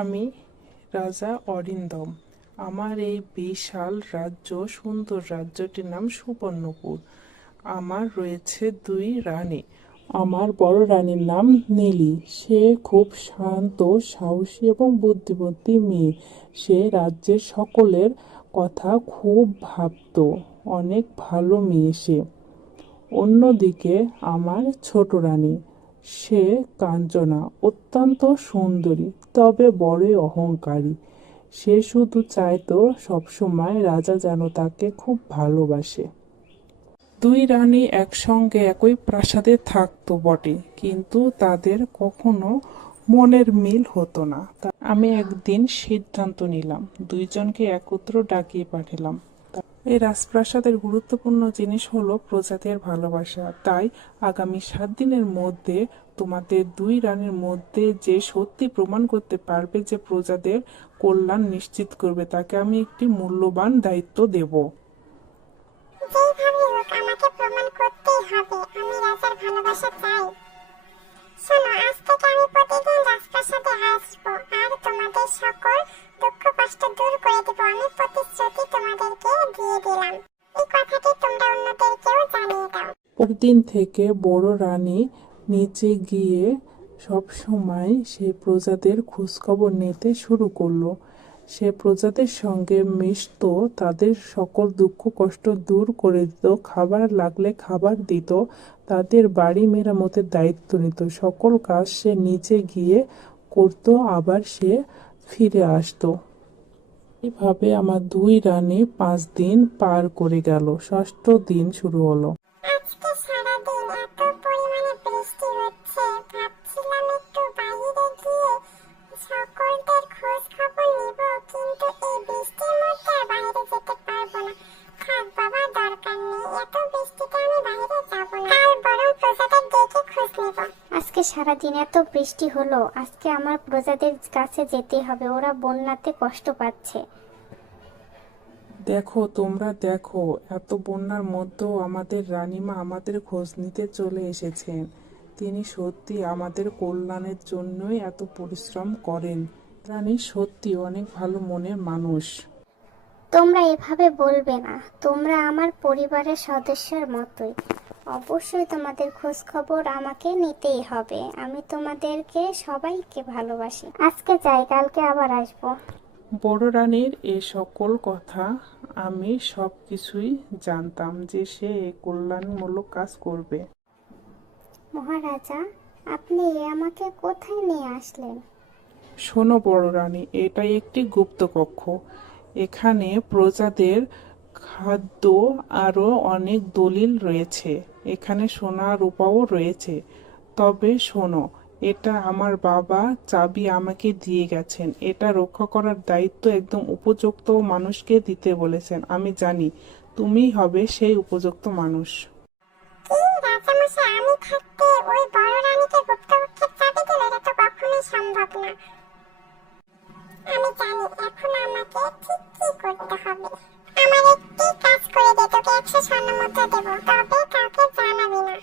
আমি রাজা অরিন্দম। আমার এই বিশাল রাজ্য, সুন্দর রাজ্যটির নাম সুবর্ণপুর। আমার রয়েছে দুই রানী। আমার বড় রানীর নাম নীলি। সে খুব শান্ত, সাহসী এবং বুদ্ধিমতী মেয়ে। সে রাজ্যের সকলের কথা খুব ভাবতো। অনেক ভালো মেয়ে সে। অন্যদিকে আমার ছোট রানী, সে কাঞ্চনা, অত্যন্ত সুন্দরী, তবে বড়ই অহংকারী। সে শুধু চাইতো সবসময় রাজা যেন তাকে খুব ভালোবাসে। দুই রানী একসঙ্গে একই প্রাসাদে থাকতো বটে, কিন্তু তাদের কখনো মনের মিল হতো না। আমি একদিন সিদ্ধান্ত নিলাম, দুইজনকে একত্র ডাকিয়ে পাঠালাম। এই রাজপ্রাসাদের গুরুত্বপূর্ণ জিনিস হলো প্রজাদের ভালোবাসা। তাই আগামী 7 দিনের মধ্যে তোমাদের দুই রানীর মধ্যে যে সত্যি প্রমাণ করতে পারবে যে প্রজাদের কল্যাণ নিশ্চিত করবে, তাকে আমি একটি মূল্যবান দায়িত্ব দেব। যেইভাবে হোক আমাকে প্রমাণ করতেই হবে আমি রাজার ভালোবাসা চাই। শোনো, আজ থেকে আমি প্রতিদিন রাজপ্রাসাদে আসবো আর তোমাদের সকল দুঃখ কষ্ট দূর করে দেব। আমি প্রতিশ্রুতি তোমাদেরকে দিয়ে দিলাম। এই কথাটি তোমরা অন্যদেরকেও জানিয়ে দাও। পরদিন থেকে বড় রানী নিচে গিয়ে সব সময় সে প্রজাদের খোঁজখবর নিতে শুরু করলো। সে প্রজাদের সঙ্গে মিশতো, তাদের সকল দুঃখ কষ্ট দূর করে দিত, খাবার লাগলে খাবার দিত, তাদের বাড়ি মেরামতের দায়িত্ব নিত। সকল কাজ সে নিচে গিয়ে করত, আবার সে ফিরে আসতো। এইভাবে আমার দুই রানী 5 দিন পার করে গেল। ষষ্ঠ দিন শুরু হলো। আজকে সারাদিন এত পরিমাণে বৃষ্টি হচ্ছে, ভাবছিলাম একটু বাইরে গিয়ে সকলদের খোঁজ খবর নিব, কিন্তু এই বৃষ্টির মধ্যে আর বাইরে যেতে পারবো না। থাক বাবা, দরকার নেই, এত বৃষ্টিতে আমি বাইরে যাব না। কাল বরং প্রজাদের ডেকে খোঁজ নেব। আজকে সারাদিন এত বৃষ্টি হলো, আজকে আমার প্রজাদের কাছে যেতে হবে, ওরা বন্যাতে কষ্ট পাচ্ছে। দেখো, তোমরা দেখো, এত বন্যার মধ্যেও আমাদের রানীমা আমাদের খোঁজ নিতে চলে এসেছেন। তিনি সত্যি আমাদের কল্যাণের জন্যই এত পরিশ্রম করেন। রানী সত্যি অনেক ভালো মনের মানুষ। তোমরা এভাবে বলবে না, তোমরা আমার পরিবারের সদস্যের মতোই। অবশ্যই তোমাদের খোঁজ খবর আমাকে নিতেই হবে। আমি তোমাদেরকে সবাইকে ভালোবাসি। আজকে যাই, কালকে আবার আসবো। বড় রানীর এ সকল কথা আমি সব কিছুই জানতাম যে সে এই কল্যাণমূলক কাজ করবে। মহারাজা, আপনি আমাকে কোথায় নিয়ে আসলেন? শোনো বড় রানী, এটা একটি গুপ্ত কক্ষ। এখানে প্রজাদের খাদ্য আরো অনেক দলিল রয়েছে। এখানে সোনা রূপাও রয়েছে। তবে শোনো, এটা আমার বাবা চাবি আমাকে দিয়ে গেছেন। এটা রক্ষা করার দায়িত্ব একদম উপযুক্ত মানুষকে দিতে বলেছেন। আমি জানি তুমিই হবে সেই উপযুক্ত মানুষ। কি রাজামশাই, আমি থাকতে ওই বড় রানীকে গুপ্তকক্ষের চাবি দিল? এটা তো কখনোই সম্ভব না। আমি জানি এখন আমাকে ঠিক কি করতে হবে। আমার একটি কাজ করে দে, তোকে 100 স্বর্ণ মুদ্রা দেবো, তবে কাউকে জানাবি না।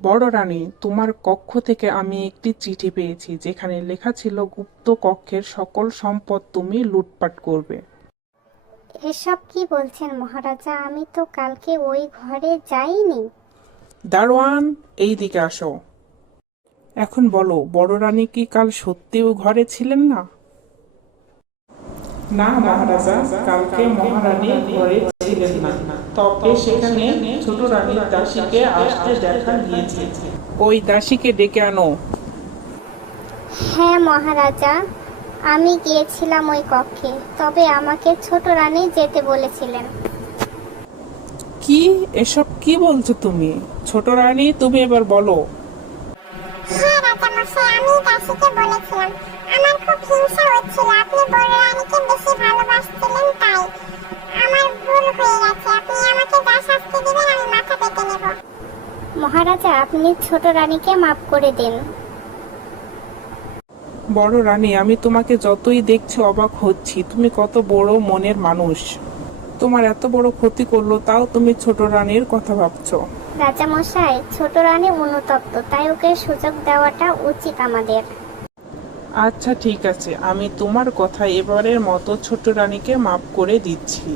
বড় রানী, তোমার কক্ষ থেকে আমি একটি চিঠি পেয়েছি, যেখানে লেখা ছিল গুপ্ত কক্ষের সকল সম্পদ তুমি লুটপাট করবে। এসব কি বলছেন মহারাজা? আমি তো কালকে ওই ঘরে যাইনি। দারোয়ান, এই দিকে আসো। এখন বলো, বড় রানী কি কাল সত্যি ওই ঘরে ছিলেন না? না মহারাজা, কালকে মহারানী ঘরে ছিলেন না, তবে সেখানে ছোট রানীর দাসীকে আসতে দেখা গিয়েছে। ওই দাসীকে ডেকে আনো। হ্যাঁ মহারাজা, আমি গিয়েছিলাম ওই কক্ষে, তবে আমাকে ছোট রানী যেতে বলেছিলেন। কি এসব কি বলছো তুমি? ছোট রানী, তুমি এবার বলো। হ্যাঁ রাজামশাই, আমি দাসীকে বলেছিলাম। আমার খুব হিংসা হচ্ছিল, আপনি বড় রানীকে বেশি ভালোবাসছিলেন, তাই আমার ভুল হয়ে গেছে। আপনি আমাকে যা শাস্তি দিবেন আমি মাথা পেতে নেব। মহারাজা, আপনি ছোট রানীকে মাফ করে দিন। বড় রানী, আমি তোমাকে যতই দেখছি অবাক হচ্ছি। তুমি কত বড় মনের মানুষ। তোমার এত বড় ক্ষতি করলো, তাও তুমি ছোট রানীর কথা ভাবছো। রাজামশাই, ছোট রানী অনুতপ্ত, তাই ওকে সুযোগ দেওয়াটা উচিত আমাদের। আচ্ছা ঠিক আছে, আমি তোমার কথা এবারের মতো ছোট রানীকে মাফ করে দিচ্ছি।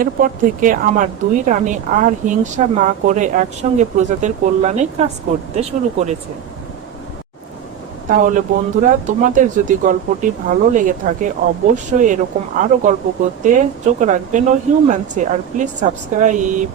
এরপর থেকে আমার দুই রানী আর হিংসা না করে একসঙ্গে প্রজাদের কল্যাণে কাজ করতে শুরু করেছে। তাহলে বন্ধুরা, তোমাদের যদি গল্পটি ভালো লেগে থাকে অবশ্যই এরকম আরো গল্প করতে চোখ রাখবেন ও হিউম্যানসে, আর প্লিজ সাবস্ক্রাইব।